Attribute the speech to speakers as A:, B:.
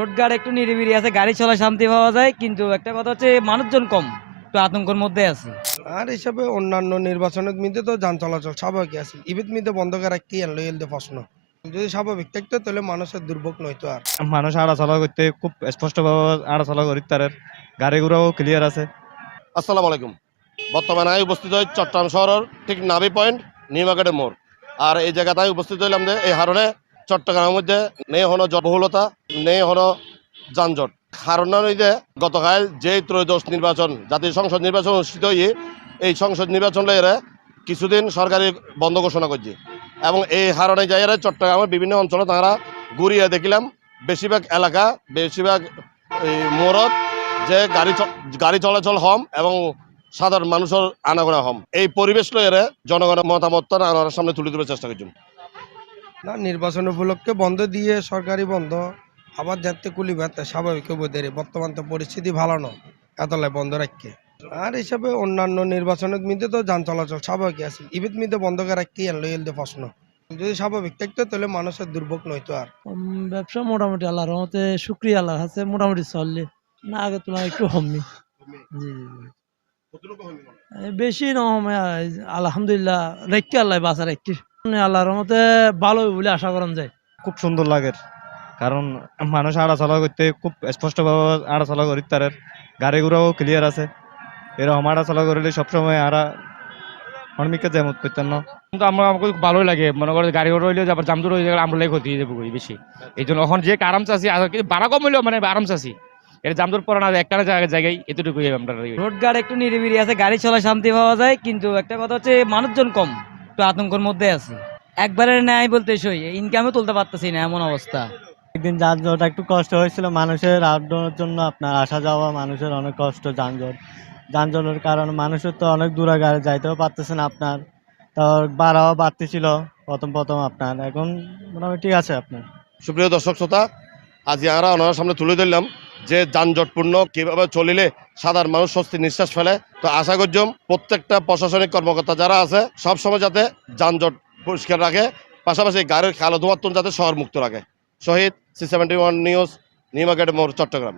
A: Road guard একটু নিরিবিরি আছে গাড়ি চলা শান্তি পাওয়া যায় কিন্তু একটা কথা হচ্ছে মানুষজন কম একটু আতঙ্কের মধ্যে আছে।
B: আর হিসাবে অন্যান্য নির্বাচনের মধ্যে তো যান চলাচল স্বাভাবিক আছে। ইভিত মধ্যে বন্ধ করে রাখতে এলদে প্রশ্ন। যদি স্বাভাবিক থাকতো তাহলে মানুষের দুর্ভোগ নইতো আর।
C: মানুষ আড়াচলা করতে খুব স্পষ্টভাবে আড়াচলা করি তার গাড়ি ঘোড়াও ক্লিয়ার আছে।
D: আসসালামু আলাইকুম। বর্তমানে আমি উপস্থিত হই চট্টগ্রাম শহরের ঠিক নাভি পয়েন্ট নিউমার্কেটের মোড়। আর এই জায়গাতে আমি উপস্থিত হইলাম যে এই হারণে চট্টগ্রামের মধ্যে নেই হনো জনবহুলতা, নেই হনো যানজট। কারণ যে গতকাল যে ত্রয়োদশ নির্বাচন, জাতীয় সংসদ নির্বাচন অনুষ্ঠিত হয়ে এই সংসদ নির্বাচন লইরে কিছুদিন সরকারি বন্ধ ঘোষণা করছে। এবং এই হারণে যাইয়ারে চট্টগ্রামের বিভিন্ন অঞ্চলে তারা ঘুরিয়ে দেখিলাম, বেশিরভাগ এলাকা, বেশিরভাগ মোড়ত যে গাড়ি গাড়ি চলাচল হম এবং সাধারণ মানুষের আনাগোনা হম। এই পরিবেশ লইরে জনগণের মতামত আনার সামনে তুলে ধরার চেষ্টা করছেন
B: না নির্বাচন উপলক্ষে বন্ধ দিয়ে সরকারি বন্ধ আবার যাতে কুলি বেতে স্বাভাবিক বোধের বর্তমান তো পরিস্থিতি ভালো নয় এতলায় বন্ধ রাখকে। আর হিসাবে অন্যান্য নির্বাচনের মধ্যে তো যান চলাচল স্বাভাবিক আছে। ইভিত মধ্যে বন্ধ করে রাখতে এনলো এলদে প্রশ্ন। যদি স্বাভাবিক থাকতো তাহলে মানুষের দুর্ভোগ নইতো আর।
E: ব্যবসা মোটামুটি আল্লাহর রহমতে শুক্রিয়া আল্লাহর কাছে মোটামুটি চললে। না আগে তুলনায় একটু হমনি জি জি জি। বেশি নহমে আলহামদুলিল্লাহ রেখে আল্লাহ বাঁচা রেখে আল্লাহর রহমতে ভালো বলে আশা করেন যায়
C: খুব সুন্দর লাগে। কারণ মানুষ আড়াচলা করতে খুব স্পষ্টভাবে আড়াচলা করি তার গাড়ি ঘোড়াও ক্লিয়ার আছে। এরকম আড়াচলা করলে সবসময় আরা অনেকে যেমন করতেন না।
F: কিন্তু আমরা আমাকে ভালোই লাগে। মনে করে গাড়ি ঘোড়া হইলে আবার জামদুর হয়ে গেলে আমরা যাব বেশি। এই জন্য এখন যে আরাম চাষি আর কিন্তু ভাড়া কম হইলেও মানে আরাম চাষি। এটা জামদুর পরে না একটা জায়গায় জায়গায় এতটুকুই আমরা
A: রোড গার্ড একটু নিরিবিরি আছে গাড়ি চলা শান্তি পাওয়া যায় কিন্তু একটা কথা হচ্ছে মানুষজন কম। একটু আতঙ্কের মধ্যে আছে। একবারে নেয় বলতে সই ইনকামও তুলতে পারতেছি না এমন অবস্থা।
G: একদিন যানজট একটু কষ্ট হয়েছিল মানুষের আউটডোরের জন্য আপনার আসা যাওয়া মানুষের অনেক কষ্ট যানজট। যানজটের কারণে মানুষের তো অনেক দূরে গাড়ি যাইতেও পারতেছে না আপনার। তো ভাড়াও বাড়তেছিল প্রথম প্রথম আপনার। এখন মোটামুটি ঠিক আছে আপনার।
D: সুপ্রিয় দর্শক শ্রোতা আজ আমরা ওনার সামনে তুলে ধরলাম। যে যানজটপূর্ণ, কীভাবে চলিলে সাধারণ মানুষ স্বস্তি নিঃশ্বাস ফেলে। তো আশা করছম প্রত্যেকটা প্রশাসনিক কর্মকর্তা যারা আছে সবসময় যাতে যানজট পরিষ্কার রাখে, পাশাপাশি গাড়ির কালো ধোয়াত্তন যাতে শহর মুক্ত রাখে। Shahid, C seventy one news new market মোড়, চট্টগ্রাম।